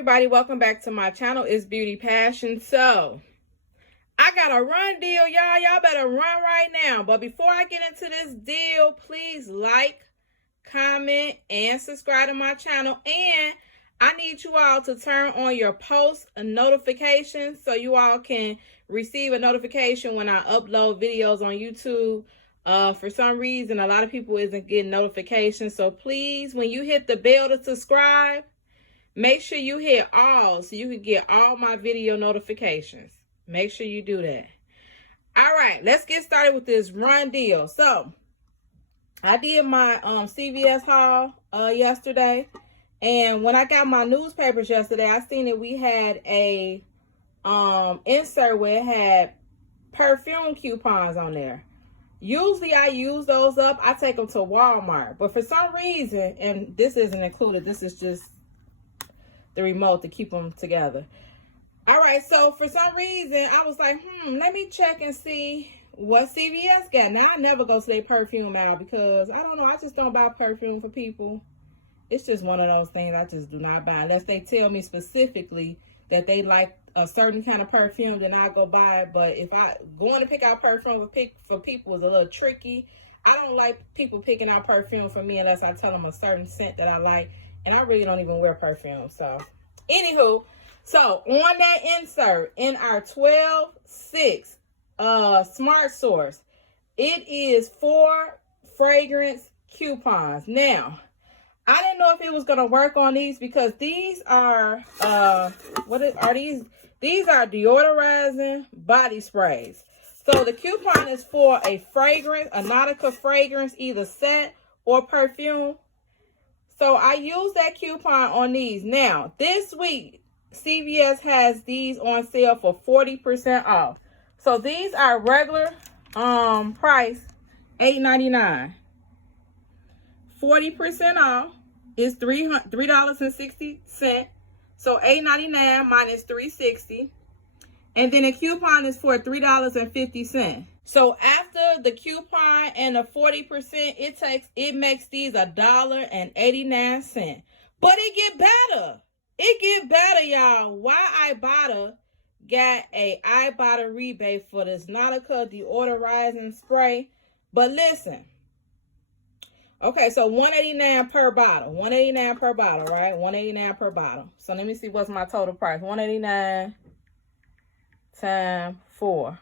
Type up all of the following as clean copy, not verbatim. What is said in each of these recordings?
everybody, welcome back to my channel. It's Beauty Passion. So I got a run deal, y'all better run right now. But before I get into this deal, please like, comment, and subscribe to my channel. And I need you all to turn on your post notifications so you all can receive a notification when I upload videos on YouTube. For some reason, a lot of people isn't getting notifications. So please, when you hit the bell to subscribe, make sure you hit all so you can get all my video notifications. Make sure you do that. All right, let's get started with this run deal. So I did my CVS haul yesterday. And when I got my newspapers yesterday, I seen that we had a insert where it had perfume coupons on there. Usually I use those up. I take them to Walmart. But for some reason, and this isn't included, this is just the remote to keep them together. All right, so for some reason, I was like, let me check and see what CVS got. Now, I never go to their perfume aisle because, I don't know, I just don't buy perfume for people. It's just one of those things I just do not buy. Unless they tell me specifically that they like a certain kind of perfume, then I go buy it. But if I going to pick out perfume for people is a little tricky. I don't like people picking out perfume for me unless I tell them a certain scent that I like. And I really don't even wear perfume. So, anywho, so on that insert in our 12-6 Smart Source, it is 4 fragrance coupons. Now, I didn't know if it was going to work on these because these are, these? These are deodorizing body sprays. So the coupon is for a fragrance, a Nautica fragrance, either set or perfume. So I use that coupon on these. Now, this week, CVS has these on sale for 40% off. So these are regular price, $8.99. 40% off is $3.60. So $8.99 minus $3.60. And then a coupon is for $3.50. So after the coupon and the 40%, it makes these $1.89. But it get better. It get better, y'all. Why Ibotta got a Ibotta rebate for this Nautica deodorizing spray. But listen. Okay, so $1.89 per bottle. $1.89 per bottle, right? $1.89 per bottle. So let me see what's my total price. $1.89 times 4.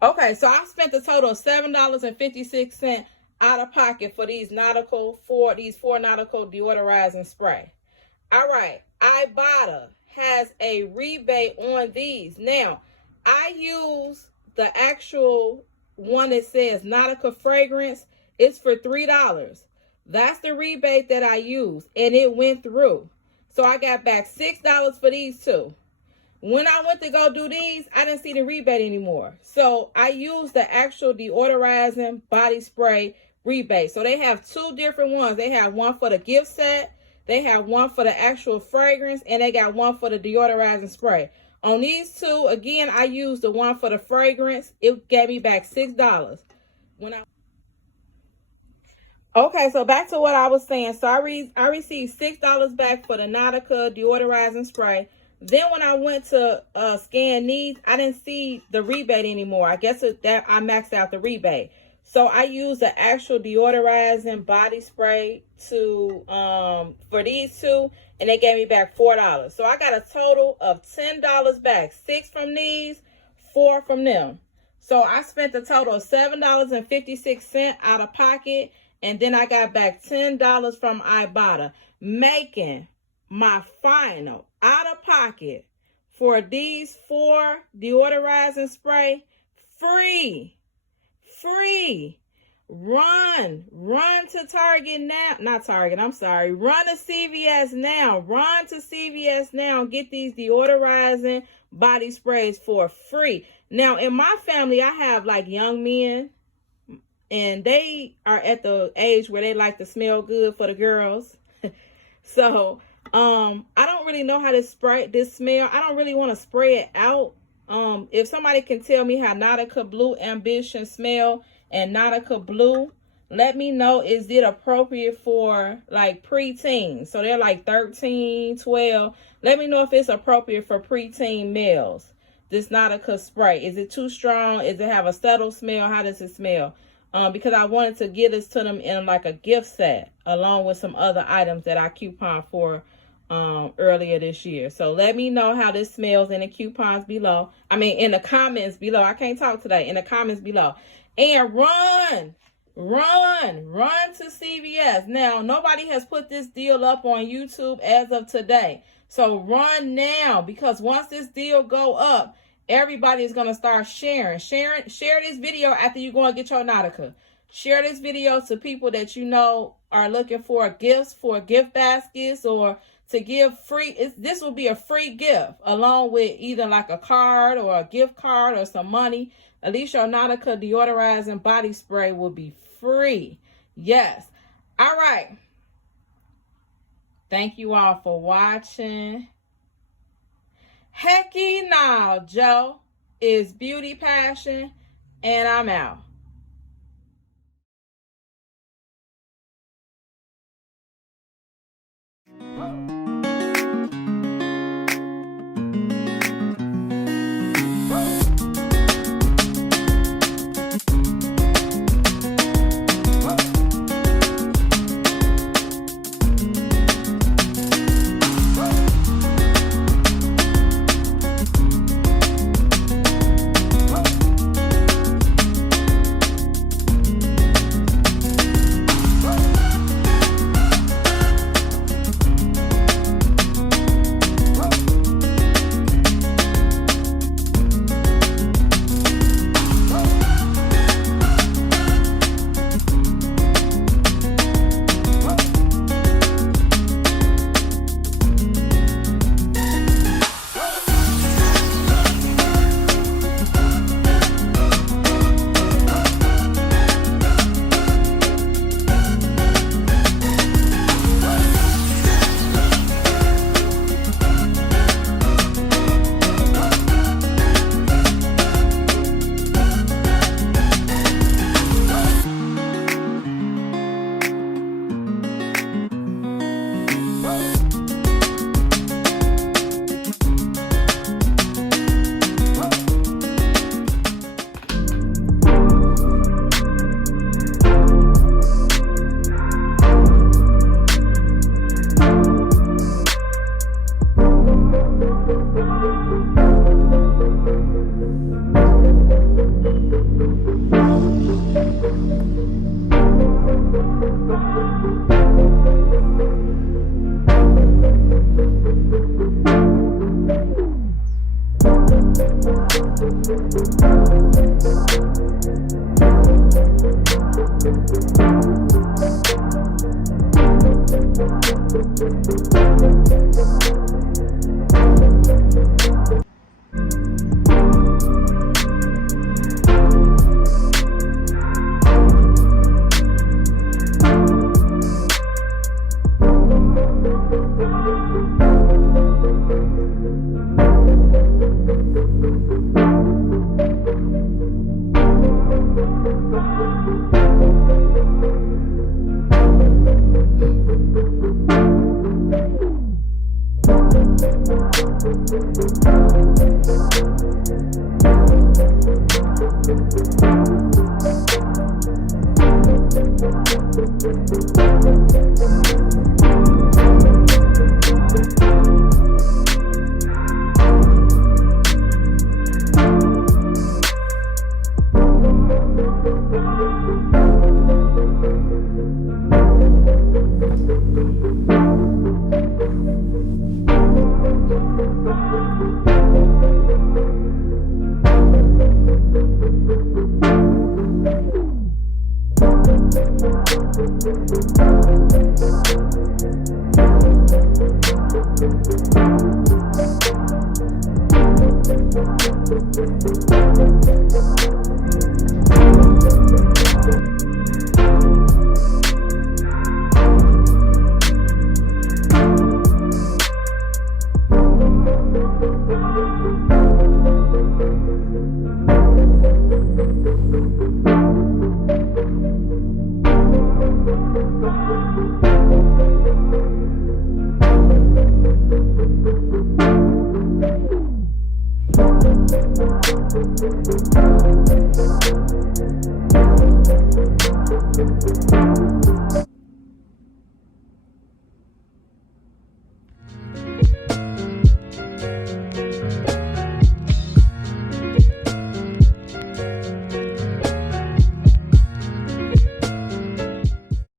Okay, so I spent a total of $7.56 out of pocket for these four Nautica deodorizing spray. All right, Ibotta has a rebate on these. Now, I use the actual one that says Nautica fragrance. It's for $3. That's the rebate that I use, and it went through. So I got back $6 for these two. When I went to go do these, I didn't see the rebate anymore. So I used the actual deodorizing body spray rebate. So they have 2 different ones. They have one for the gift set. They have one for the actual fragrance, and they got one for the deodorizing spray. On these two, again, I used the one for the fragrance. It gave me back $6. Okay, so back to what I was saying. So I received $6 back for the Nautica deodorizing spray. Then when I went to scan these, I didn't see the rebate anymore. I guess that I maxed out the rebate. So I used the actual deodorizing body spray for these two, and they gave me back $4. So I got a total of $10 back. 6 from these, 4 from them. So I spent a total of $7.56 out of pocket. And then I got back $10 from Ibotta, making my final out of pocket for these 4 deodorizing spray free. Run to Target now. Not Target, I'm sorry. Run to CVS now. Run to CVS now and get these deodorizing body sprays for free. Now, in my family, I have like young men. And they are at the age where they like to smell good for the girls. So, I don't really know how to spray this smell. I don't really want to spray it out. If somebody can tell me how Nautica Blue Ambition smell and Nautica Blue, let me know, is it appropriate for like preteens? So they're like 13, 12. Let me know if it's appropriate for preteen males. This Nautica spray. Is it too strong? Is it have a subtle smell? How does it smell? Because I wanted to give this to them in like a gift set along with some other items that I coupon for earlier this year. So let me know how this smells in the coupons below. I mean, in the comments below. I can't talk today. In the comments below. And run to CVS. Now, nobody has put this deal up on YouTube as of today. So run now, because once this deal go up, everybody is going to start sharing. Share this video after you go and get your Nautica. Share this video to people that you know are looking for gifts, for gift baskets, or to give free. This will be a free gift along with either like a card or a gift card or some money. At least your Nautica deodorizing body spray will be free. Yes. All right. Thank you all for watching. Hecky now, Joe is Beauty Passion, and I'm out.